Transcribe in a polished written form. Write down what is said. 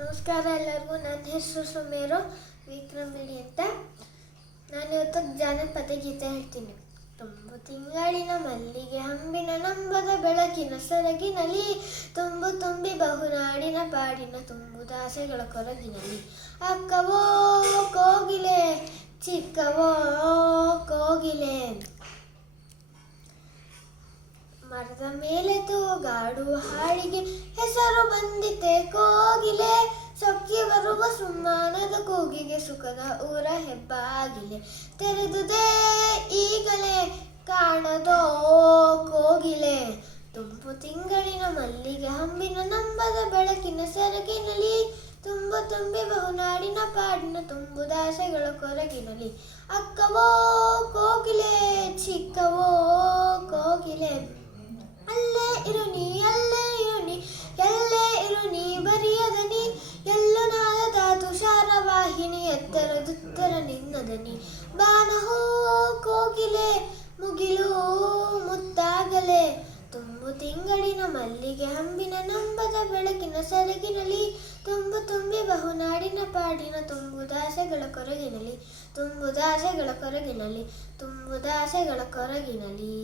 ನಮಸ್ಕಾರ ಎಲ್ಲರಿಗೂ. ನನ್ನ ಹೆಸರು ಸುಮೇರು ವಿಕ್ರಮಿಡಿ ಅಂತ. ನಾನಿವತ್ತು ಜಾನಪದ ಗೀತೆ ಹೇಳ್ತೀನಿ. ತುಂಬು ತಿಂಗಳಿನ ಮಲ್ಲಿಗೆ ಹಂಬಿನ ನಂಬದ ಬೆಳಕಿನ ಸೆರಗಿನಲ್ಲಿ, ತುಂಬು ತುಂಬಿ ಬಹುನಾಡಿನ ಪಾಡಿನ ತುಂಬುದಾಸೆಗಳ ಕೊರಗಿನಲ್ಲಿ, ಅಕ್ಕವೋ ಕೋಗಿಲೆ ಚಿಕ್ಕವೋ ಕೋಗಿಲೆ, ಮರದ ಮೇಲೆ ತೂಗಾಡುವ ಹಾಡಿಗೆ ಹೆಸರು ಬಂದಿತೆ ಕೋಗಿಲೆ, ಸೊಕ್ಕಿ ಬರುವ ಸುಮ್ಮಾನದ ಕೂಗಿಗೆ ಸುಖದ ಊರ ಹೆಬ್ಬಾಗಿಲೆ, ತೆರೆದುದೇ ಈಗಲೇ ಕಾಣದೋ ಕೋಗಿಲೆ, ತುಂಬು ತಿಂಗಳಿನ ಮಲ್ಲಿಗೆ ಹಂಬಿನ ನಂಬದ ಬೆಳಕಿನ ಸೆರಗಿನಲ್ಲಿ, ತುಂಬು ತುಂಬಿ ಬಹುನಾಡಿನ ಪಾಡಿನ ತುಂಬುದಾಸೆಗಳ ಕೊರಗಿನಲ್ಲಿ, ಅಕ್ಕವೋ ಕೋಗಿಲೆ ಚಿಕ್ಕವೋ ಕೋಗಿಲೆ, ಅಲ್ಲೇ ಇರು ನೀ ಅಲ್ಲೇ ಇರು ನೀ ಎಲ್ಲೇ ಇರು ನೀ ಬರಿಯದನಿ, ಎಲ್ಲು ನಾದದ ತುಷಾರ ವಾಹಿನಿ ಎತ್ತರದುತ್ತರ ನಿನ್ನದನಿ, ಬಾನಹೋ ಕೋಗಿಲೆ ಮುಗಿಲು ಮುತ್ತಾಗಲೆ, ತುಂಬು ತಿಂಗಳಿನ ಮಲ್ಲಿಗೆ ಹಂಬಿನ ನಂಬದ ಬೆಳಕಿನ ಸೆರಗಿನಲ್ಲಿ, ತುಂಬು ತುಂಬಿ ಬಹುನಾಡಿನ ಪಾಡಿನ ತುಂಬುದಾಸೆಗಳ ಕೊರಗಿನಲ್ಲಿ, ತುಂಬುದಾಸೆಗಳ ಕೊರಗಿನಲ್ಲಿ, ತುಂಬುದಾಸೆಗಳ ಕೊರಗಿನಲ್ಲಿ.